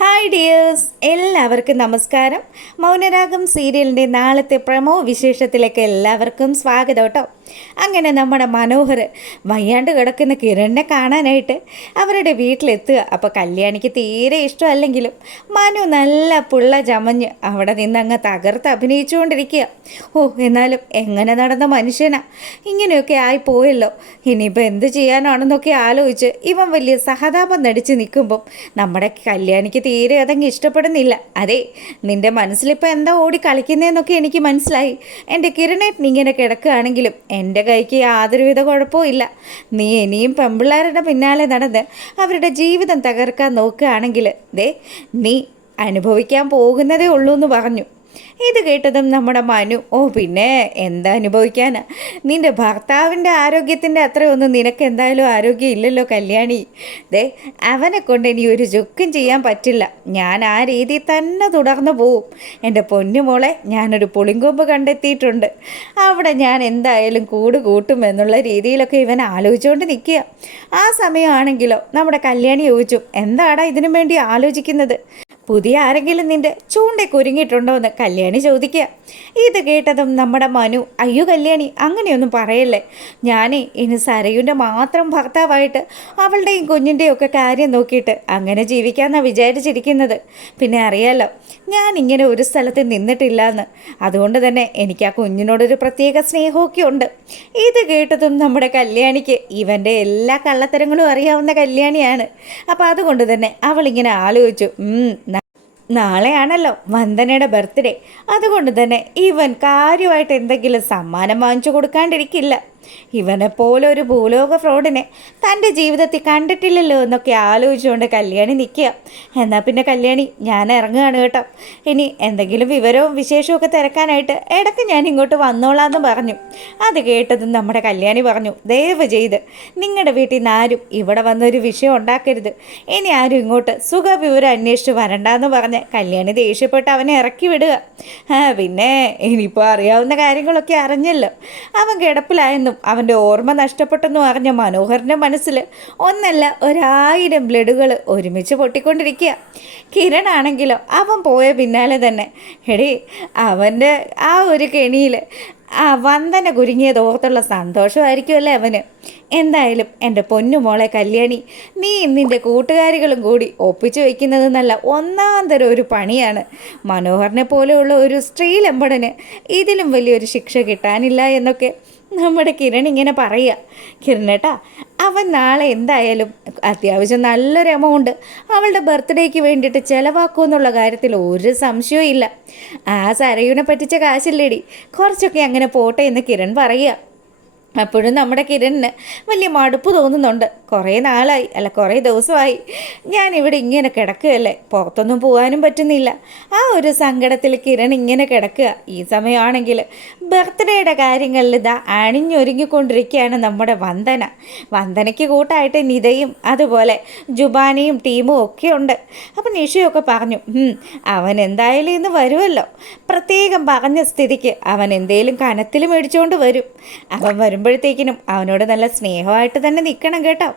Hi dears, എല്ലാവർക്കും നമസ്കാരം. മൗനരാഗം സീരിയലിൻ്റെ നാളത്തെ പ്രമോ വിശേഷത്തിലേക്ക് എല്ലാവർക്കും സ്വാഗതം കേട്ടോ. അങ്ങനെ നമ്മുടെ മനോഹർ വയ്യാണ്ട് കിടക്കുന്ന കിരണിനെ കാണാനായിട്ട് അവരുടെ വീട്ടിലെത്തുക. അപ്പോൾ കല്യാണിക്ക് തീരെ ഇഷ്ടമല്ലെങ്കിലും മനു നല്ല പുള്ള ചമഞ്ഞ് അവിടെ നിന്ന് അങ്ങ് തകർത്ത് അഭിനയിച്ചുകൊണ്ടിരിക്കുക. എന്നാലും എങ്ങനെ നടന്ന മനുഷ്യനാ, ഇങ്ങനെയൊക്കെ ആയിപ്പോയല്ലോ, ഇനിയിപ്പോൾ എന്ത് ചെയ്യാനാണെന്നൊക്കെ ആലോചിച്ച് ഇവൻ വലിയ സഹതാപം നടിച്ച് നിൽക്കുമ്പം നമ്മുടെ കല്യാണിക്ക് തീരെ അതങ്ങ് ഇഷ്ടപ്പെടുന്നില്ല. അതെ, നിൻ്റെ മനസ്സിലിപ്പോൾ എന്താ ഓടി കളിക്കുന്നതെന്നൊക്കെ എനിക്ക് മനസ്സിലായി. എൻ്റെ കിരണേട്ടൻ ഇങ്ങനെ കിടക്കുകയാണെങ്കിലും എൻ്റെ കൈക്ക് യാതൊരുവിധ കുഴപ്പവും ഇല്ല. നീ ഇനിയും പെമ്പിള്ളേരുടെ പിന്നാലെ നടന്ന് അവരുടെ ജീവിതം തകർക്കാൻ നോക്കുകയാണെങ്കിൽ നീ അനുഭവിക്കാൻ പോകുന്നതേ ഉള്ളൂ എന്ന് പറഞ്ഞു. ഇത് കേട്ടതും നമ്മുടെ മനു, പിന്നെ എന്താ അനുഭവിക്കാനാ, നിൻ്റെ ഭർത്താവിൻ്റെ ആരോഗ്യത്തിൻ്റെ അത്രയൊന്നും നിനക്ക് എന്തായാലും ആരോഗ്യം ഇല്ലല്ലോ കല്യാണി. അവനെ കൊണ്ട് ഇനി ഒരു ചുക്കും ചെയ്യാൻ പറ്റില്ല. ഞാൻ ആ രീതിയിൽ തന്നെ തുടർന്നു പോവും. എൻ്റെ പൊന്നുമോളെ, ഞാനൊരു പുളിങ്കൊമ്പ് കണ്ടെത്തിയിട്ടുണ്ട്, അവിടെ ഞാൻ എന്തായാലും കൂട് കൂട്ടും എന്നുള്ള രീതിയിലൊക്കെ ഇവൻ ആലോചിച്ചുകൊണ്ട് നിൽക്കുക. ആ സമയമാണെങ്കിലോ നമ്മുടെ കല്യാണി ചോദിച്ചു, എന്താടാ ഇതിനു വേണ്ടി ആലോചിക്കുന്നത്? പുതിയ ആരെങ്കിലും നിൻ്റെ ചൂണ്ട കുരുങ്ങിയിട്ടുണ്ടോ എന്ന് കല്യാണി ചോദിക്കുക. ഇത് കേട്ടതും നമ്മുടെ മനു, അയ്യോ കല്യാണി, അങ്ങനെയൊന്നും പറയല്ലേ. ഞാനേ ഇനി സരയുൻ്റെ മാത്രം ഭർത്താവായിട്ട് അവളുടെയും കുഞ്ഞിൻ്റെയും ഒക്കെ കാര്യം നോക്കിയിട്ട് അങ്ങനെ ജീവിക്കാമെന്നാണ് വിചാരിച്ചിരിക്കുന്നത്. പിന്നെ അറിയാലോ, ഞാൻ ഇങ്ങനെ ഒരു സ്ഥലത്ത് നിന്നിട്ടില്ല എന്ന്. അതുകൊണ്ട് തന്നെ എനിക്ക് ആ കുഞ്ഞിനോടൊരു പ്രത്യേക സ്നേഹമൊക്കെ ഉണ്ട്. ഇത് കേട്ടതും നമ്മുടെ കല്യാണിക്ക് ഇവൻ്റെ എല്ലാ കള്ളത്തരങ്ങളും അറിയാവുന്ന കല്യാണിയാണ്. അപ്പോൾ അതുകൊണ്ട് തന്നെ അവളിങ്ങനെ ആലോചിച്ചു, നാളെയാണല്ലോ വന്ദനയുടെ ബർത്ത്ഡേ, അതുകൊണ്ട് തന്നെ ഇവൻ കാര്യമായിട്ട് എന്തെങ്കിലും സമ്മാനം വാങ്ങിച്ചു കൊടുക്കാണ്ടിരിക്കില്ല. ഇവനെപ്പോലെ ഒരു ഭൂലോക ഫ്രോഡിനെ തൻ്റെ ജീവിതത്തിൽ കണ്ടിട്ടില്ലല്ലോ എന്നൊക്കെ ആലോചിച്ചുകൊണ്ട് കല്യാണി നിൽക്കുക. എന്നാൽ പിന്നെ കല്യാണി, ഞാൻ ഇറങ്ങുകയാണ് കേട്ടോ. ഇനി എന്തെങ്കിലും വിവരവും വിശേഷമൊക്കെ തിരക്കാനായിട്ട് ഇടയ്ക്ക് ഞാൻ ഇങ്ങോട്ട് വന്നോളാമെന്ന് പറഞ്ഞു. അത് കേട്ടതും നമ്മുടെ കല്യാണി പറഞ്ഞു, ദയവ് ചെയ്ത് നിങ്ങളുടെ വീട്ടിൽ നിന്ന് ആരും ഇവിടെ വന്നൊരു വിഷയം ഉണ്ടാക്കരുത്. ഇനി ആരും ഇങ്ങോട്ട് സുഖവിവരം അന്വേഷിച്ച് വരണ്ടെന്ന് പറഞ്ഞ് കല്യാണി ദേഷ്യപ്പെട്ട് അവനെ ഇറക്കി വിടുക. പിന്നെ ഇനിയിപ്പോൾ അറിയാവുന്ന കാര്യങ്ങളൊക്കെ അറിഞ്ഞല്ലോ. അവൻ കിടപ്പിലായെന്നും അവൻ്റെ ഓർമ്മ നഷ്ടപ്പെട്ടെന്നും അറിഞ്ഞ മനോഹറിൻ്റെ മനസ്സിൽ ഒന്നല്ല 1000 ബ്ലഡുകൾ ഒരുമിച്ച് പൊട്ടിക്കൊണ്ടിരിക്കുക. കിരണാണെങ്കിലോ അവൻ പോയ പിന്നാലെ തന്നെ അവൻ്റെ ആ ഒരു കെണിയിൽ വന്ദന കുരുങ്ങിയത് ഓർത്തുള്ള സന്തോഷമായിരിക്കുമല്ലേ അവന്. എന്തായാലും എൻ്റെ പൊന്നുമോളെ കല്യാണി, നീ നിൻ്റെ കൂട്ടുകാരികളും കൂടി ഒപ്പിച്ചു വയ്ക്കുന്നത് നല്ല ഒന്നാം തരം ഒരു പണിയാണ്. മനോഹറിനെ പോലെയുള്ള ഒരു സ്ത്രീലമ്പടന് ഇതിലും വലിയൊരു ശിക്ഷ കിട്ടാനില്ല എന്നൊക്കെ നമ്മുടെ കിരൺ ഇങ്ങനെ പറയുക. കിരണേട്ടാ, അവൻ നാളെ എന്തായാലും അത്യാവശ്യം നല്ലൊരു എമൗണ്ട് അവളുടെ ബർത്ത്ഡേക്ക് വേണ്ടിയിട്ട് ചിലവാക്കുമെന്നുള്ള കാര്യത്തിൽ ഒരു സംശയവും ഇല്ല. ആ സരയുനെ പറ്റിച്ച കാശില്ലേടി, കുറച്ചൊക്കെ അങ്ങനെ പോട്ടെ എന്ന് കിരൺ പറയുക. അപ്പോഴും നമ്മുടെ കിരണിന് വലിയ മടുപ്പ് തോന്നുന്നുണ്ട്. കുറേ ദിവസമായി ഞാനിവിടെ ഇങ്ങനെ കിടക്കുകയല്ലേ, പുറത്തൊന്നും പോകാനും പറ്റുന്നില്ല. ആ ഒരു സങ്കടത്തിൽ കിരൺ ഇങ്ങനെ കിടക്കുക. ഈ സമയമാണെങ്കിൽ ബർത്ത്ഡേയുടെ കാര്യങ്ങളിൽ അണിഞ്ഞൊരുങ്ങിക്കൊണ്ടിരിക്കുകയാണ് നമ്മുടെ വന്ദനയ്ക്ക് കൂട്ടായിട്ട് നിതയും അതുപോലെ ജുബാനിയും ടീമും ഒക്കെ ഉണ്ട്. അപ്പം നിഷയൊക്കെ പറഞ്ഞു, അവൻ എന്തായാലും ഇന്ന് വരുമല്ലോ, പ്രത്യേകം പറഞ്ഞ സ്ഥിതിക്ക് അവൻ എന്തേലും കനത്തിൽ മേടിച്ചുകൊണ്ട് വരും. അവൻ വരുമ്പോഴത്തേക്കിനും അവനോട് നല്ല സ്നേഹമായിട്ട് തന്നെ നിൽക്കണം കേട്ടോ.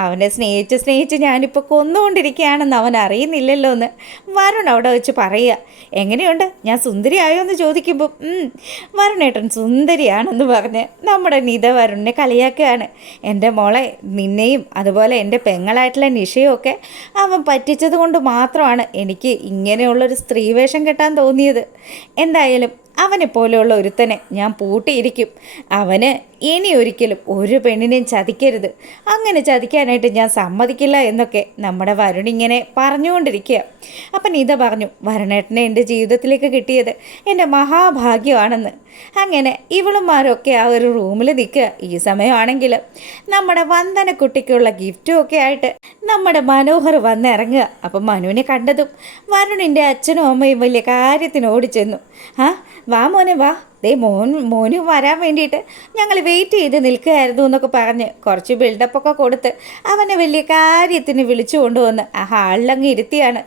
അവനെ സ്നേഹിച്ച് ഞാനിപ്പോൾ കൊന്നുകൊണ്ടിരിക്കുകയാണെന്ന് അവൻ അറിയുന്നില്ലല്ലോ എന്ന് വരുൺ അവിടെ വെച്ച് പറയുക. എങ്ങനെയുണ്ട്, ഞാൻ സുന്ദരിയായോ എന്ന് ചോദിക്കുമ്പോൾ വരുണേട്ടൻ സുന്ദരിയാണെന്ന് പറഞ്ഞ് നമ്മുടെ നിത വരുണിനെ കളിയാക്കുകയാണ്. എൻ്റെ മോളെ, നിന്നെയും അതുപോലെ എൻ്റെ പെങ്ങളായിട്ടുള്ള നിഷയും ഒക്കെ അവൻ പറ്റിച്ചത് കൊണ്ട് മാത്രമാണ് എനിക്ക് ഇങ്ങനെയുള്ളൊരു സ്ത്രീവേഷം കെട്ടാൻ തോന്നിയത്. എന്തായാലും അവനെപ്പോലെയുള്ള ഒരുത്തനെ ഞാൻ പൂട്ടിയിരിക്കും. അവന് ഇനി ഒരിക്കലും ഒരു പെണ്ണിനെയും ചതിക്കരുത്, അങ്ങനെ ചതിക്കാനായിട്ട് ഞാൻ സമ്മതിക്കില്ല എന്നൊക്കെ നമ്മുടെ വരുൺ ഇങ്ങനെ പറഞ്ഞുകൊണ്ടിരിക്കുക. അപ്പം നീത പറഞ്ഞു, വരുണേട്ടനെ എൻ്റെ ജീവിതത്തിലേക്ക് കിട്ടിയത് എൻ്റെ മഹാഭാഗ്യമാണെന്ന്. അങ്ങനെ ഇവളുമാരൊക്കെ ആ ഒരു റൂമിൽ നിൽക്കുക. ഈ സമയമാണെങ്കിൽ നമ്മുടെ വന്ദനക്കുട്ടിക്കുള്ള ഗിഫ്റ്റും ഒക്കെ ആയിട്ട് നമ്മുടെ മനോഹർ വന്നിറങ്ങുക. അപ്പം മനുവിനെ കണ്ടതും വരുണിൻ്റെ അച്ഛനും അമ്മയും വലിയ കാര്യത്തിന് ഓടിച്ചെന്നു. വാ മോനെ വാ, മോനും വരാൻ വേണ്ടിയിട്ട് ഞങ്ങൾ വെയിറ്റ് ചെയ്ത് നിൽക്കുകയായിരുന്നു എന്നൊക്കെ പറഞ്ഞ് കുറച്ച് ബിൽഡപ്പൊക്കെ കൊടുത്ത് അവനെ വലിയ കാര്യത്തിന് വിളിച്ചു കൊണ്ടുവന്ന് ആ ഹാളിലങ്ങ് ഇരുത്തിയാണ്.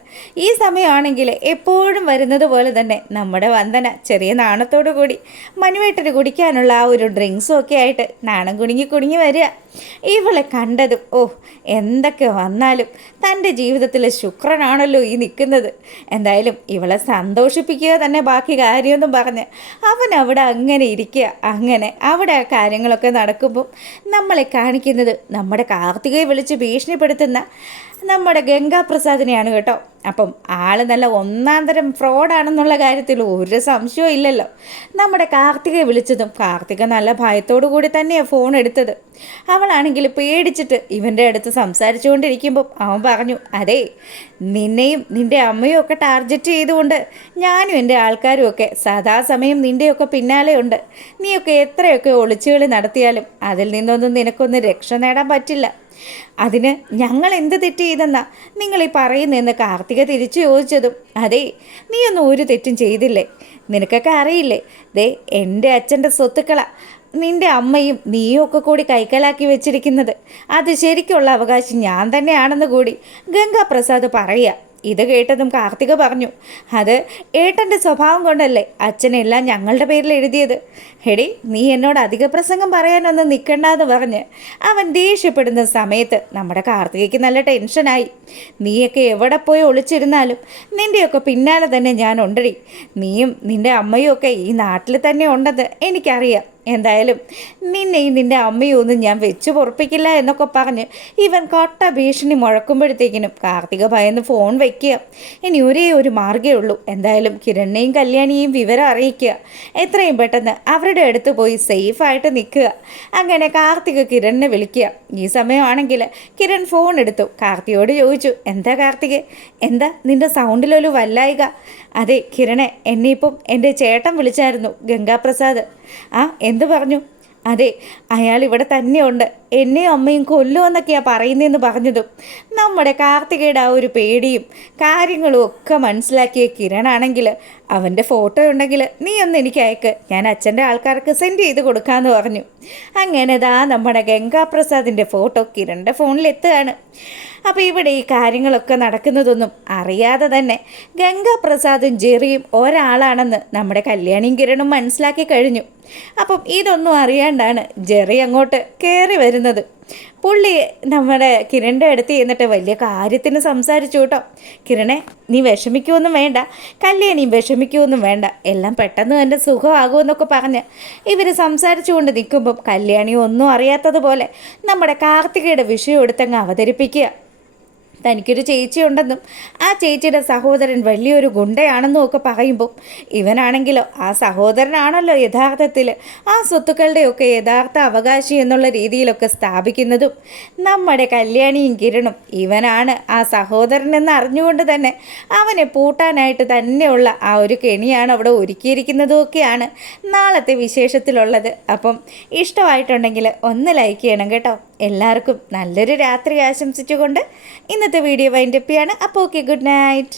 ഈ സമയമാണെങ്കിൽ എപ്പോഴും വരുന്നത് പോലെ തന്നെ നമ്മുടെ വന്ദന ചെറിയ നാണത്തോടു കൂടി മനുവേട്ടന് കുടിക്കാനുള്ള ആ ഒരു ഡ്രിങ്ക്സും ഒക്കെ ആയിട്ട് നാണം കുണുങ്ങി വരിക. ഇവളെ കണ്ടതും എന്തൊക്കെ വന്നാലും തൻ്റെ ജീവിതത്തിലെ ശുക്രനാണല്ലോ ഈ നിൽക്കുന്നത്, എന്തായാലും ഇവളെ സന്തോഷിപ്പിക്കുക തന്നെ ബാക്കി കാര്യമൊന്നും പറഞ്ഞ് അവൻ അവിടെ അങ്ങനെ ഇരിക്കുക. അങ്ങനെ അവിടെ ആ കാര്യങ്ങളൊക്കെ നടക്കുമ്പോൾ നമ്മളെ കാണിക്കുന്നത് നമ്മുടെ കാർത്തികയെ വിളിച്ച് ഭീഷണിപ്പെടുത്തുന്ന നമ്മുടെ ഗംഗാപ്രസാദിനെയാണ് കേട്ടോ. അപ്പം ആള് നല്ല ഒന്നാം തരം ഫ്രോഡാണെന്നുള്ള കാര്യത്തിൽ ഒരു സംശയവും ഇല്ലല്ലോ. നമ്മുടെ കാർത്തികയെ വിളിച്ചതും കാർത്തിക നല്ല ഭയത്തോടു കൂടി തന്നെയാണ് ഫോൺ എടുത്തത്. അവളാണെങ്കിൽ പേടിച്ചിട്ട് ഇവൻ്റെ അടുത്ത് സംസാരിച്ചുകൊണ്ടിരിക്കുമ്പം അവൻ പറഞ്ഞു, അതെ, നിന്നെയും നിൻ്റെ അമ്മയും ഒക്കെ ടാർഗറ്റ് ചെയ്തുകൊണ്ട് ഞാനും എൻ്റെ ആൾക്കാരും ഒക്കെ സദാസമയം നിൻ്റെയൊക്കെ പിന്നാലെ ഉണ്ട്. നീയൊക്കെ എത്രയൊക്കെ ഒളിച്ചുകളി നടത്തിയാലും അതിൽ നിന്നൊന്നും നിനക്കൊന്ന് രക്ഷ നേടാൻ പറ്റില്ല. അതിന് ഞങ്ങൾ എന്ത് തെറ്റ് ചെയ്തെന്നാ നിങ്ങളീ പറയുന്നതെന്ന് കാർത്തിക തിരിച്ചു ചോദിച്ചതും, അതെ, നീയൊന്നും ഒരു തെറ്റും ചെയ്തില്ലേ, നിനക്കൊക്കെ അറിയില്ലേ, ദേ എൻ്റെ അച്ഛൻ്റെ സ്വത്തുക്കളാ നിൻ്റെ അമ്മയും നീയും ഒക്കെ കൂടി കൈക്കലാക്കി വെച്ചിരിക്കുന്നത്. അത് ശരിക്കുള്ള അവകാശം ഞാൻ തന്നെയാണെന്ന് കൂടി ഗംഗാപ്രസാദ് പറയുക. ഇത് കേട്ടതും കാർത്തിക പറഞ്ഞു, അത് ഏട്ടൻ്റെ സ്വഭാവം കൊണ്ടല്ലേ അച്ഛനെല്ലാം ഞങ്ങളുടെ പേരിൽ എഴുതിയത്. ഹെടി, നീ എന്നോട് അധിക പ്രസംഗം പറയാനൊന്നും നിൽക്കണ്ടെന്ന് പറഞ്ഞ് അവൻ ദേഷ്യപ്പെടുന്ന സമയത്ത് നമ്മുടെ കാർത്തികയ്ക്ക് നല്ല ടെൻഷനായി. നീയൊക്കെ എവിടെ പോയി ഒളിച്ചിരുന്നാലും നിൻ്റെയൊക്കെ പിന്നാലെ തന്നെ ഞാൻ ഉണ്ടടി. നീയും നിൻ്റെ അമ്മയും ഒക്കെ ഈ നാട്ടിൽ തന്നെ ഉണ്ടെന്ന് എനിക്കറിയാം. എന്തായാലും നിന്നെയും നിൻ്റെ അമ്മയും ഒന്നും ഞാൻ വെച്ച് പൊറപ്പിക്കില്ല എന്നൊക്കെ പറഞ്ഞ് ഇവൻ കൊട്ട ഭീഷണി മുഴക്കുമ്പോഴത്തേക്കിനും കാർത്തിക ഭയന്ന് ഫോൺ വയ്ക്കുക. ഇനി ഒരേ ഒരു മാർഗ്ഗമേ ഉള്ളൂ, എന്തായാലും കിരണിനെയും കല്യാണിയെയും വിവരം അറിയിക്കുക, എത്രയും പെട്ടെന്ന് അവരുടെ അടുത്ത് പോയി സേഫായിട്ട് നിൽക്കുക. അങ്ങനെ കാർത്തിക കിരണിനെ വിളിക്കുക. ഈ സമയമാണെങ്കിൽ കിരൺ ഫോൺ എടുത്തു കാർത്തികയോട് ചോദിച്ചു, എന്താ കാർത്തിക, എന്താ നിൻ്റെ സൗണ്ടിലൊരു വല്ലായിക? അതെ കിരണെ, എന്നെ ഇപ്പം എൻ്റെ ചേട്ടൻ വിളിച്ചായിരുന്നു, ഗംഗാപ്രസാദ്. എന്ത് പറഞ്ഞു? അതെ, അയാൾ ഇവിടെ തന്നെയുണ്ട്, എന്നെയും അമ്മയും കൊല്ലുമെന്നൊക്കെയാണ് പറയുന്നതെന്ന് പറഞ്ഞതും നമ്മുടെ കാർത്തികയുടെ ആ ഒരു പേടിയും കാര്യങ്ങളും ഒക്കെ മനസ്സിലാക്കിയ കിരണാണെങ്കിൽ അവൻ്റെ ഫോട്ടോ ഉണ്ടെങ്കിൽ നീ ഒന്ന് എനിക്ക് അയക്ക്, ഞാൻ അച്ഛൻ്റെ ആൾക്കാർക്ക് സെൻഡ് ചെയ്ത് കൊടുക്കാമെന്ന് പറഞ്ഞു. അങ്ങനെ നമ്മുടെ ഗംഗാപ്രസാദിൻ്റെ ഫോട്ടോ കിരണിൻ്റെ ഫോണിലെത്തുകയാണ്. അപ്പോൾ ഇവിടെ ഈ കാര്യങ്ങളൊക്കെ നടക്കുന്നതൊന്നും അറിയാതെ തന്നെ ഗംഗാപ്രസാദും ജെറിയും ഒരാളാണെന്ന് നമ്മുടെ കല്യാണിയും കിരണും മനസ്സിലാക്കി കഴിഞ്ഞു. അപ്പം ഇതൊന്നും അറിയാണ്ടാണ് ജെറി അങ്ങോട്ട് കയറി വരുന്നത്. പുള്ളി നമ്മുടെ കിരണിൻ്റെ അടുത്ത് ചെന്നിട്ട് വലിയ കാര്യത്തിന് സംസാരിച്ചു കേട്ടോ. കിരണെ, നീ വിഷമിക്കുമൊന്നും വേണ്ട, കല്യാണിയും വിഷമിക്കുമൊന്നും വേണ്ട, എല്ലാം പെട്ടെന്ന് തന്നെ സുഖമാകുമെന്നൊക്കെ പറഞ്ഞ് ഇവർ സംസാരിച്ചു കൊണ്ട് നിൽക്കുമ്പം കല്യാണി ഒന്നും അറിയാത്തതുപോലെ നമ്മുടെ കാർത്തികയുടെ വിഷയം എടുത്തങ്ങ് അവതരിപ്പിക്കുക. തനിക്കൊരു ചേച്ചിയുണ്ടെന്നും ആ ചേച്ചിയുടെ സഹോദരൻ വലിയൊരു ഗുണ്ടയാണെന്നും ഒക്കെ പറയുമ്പോൾ ഇവനാണെങ്കിലോ ആ സഹോദരനാണല്ലോ യഥാർത്ഥത്തിൽ ആ സ്വത്തുക്കളുടെയൊക്കെ യഥാർത്ഥ അവകാശി എന്നുള്ള രീതിയിലൊക്കെ സ്ഥാപിക്കുന്നതും. നമ്മുടെ കല്യാണിയും കിരണും ഇവനാണ് ആ സഹോദരനെന്ന് അറിഞ്ഞുകൊണ്ട് തന്നെ അവനെ പൂട്ടാനായിട്ട് തന്നെയുള്ള ആ ഒരു കെണിയാണ് അവിടെ ഒരുക്കിയിരിക്കുന്നതും ഒക്കെയാണ് നാളത്തെ വിശേഷത്തിലുള്ളത്. അപ്പം ഇഷ്ടമായിട്ടുണ്ടെങ്കിൽ ഒന്ന് ലൈക്ക് ചെയ്യണം കേട്ടോ. എല്ലാവർക്കും നല്ലൊരു രാത്രി ആശംസിച്ചുകൊണ്ട് ഇന്നത്തെ വീഡിയോ വൈൻഡപ്പ് ചെയ്യാണ്. അപ്പോൾ ഓക്കെ, ഗുഡ് നൈറ്റ്.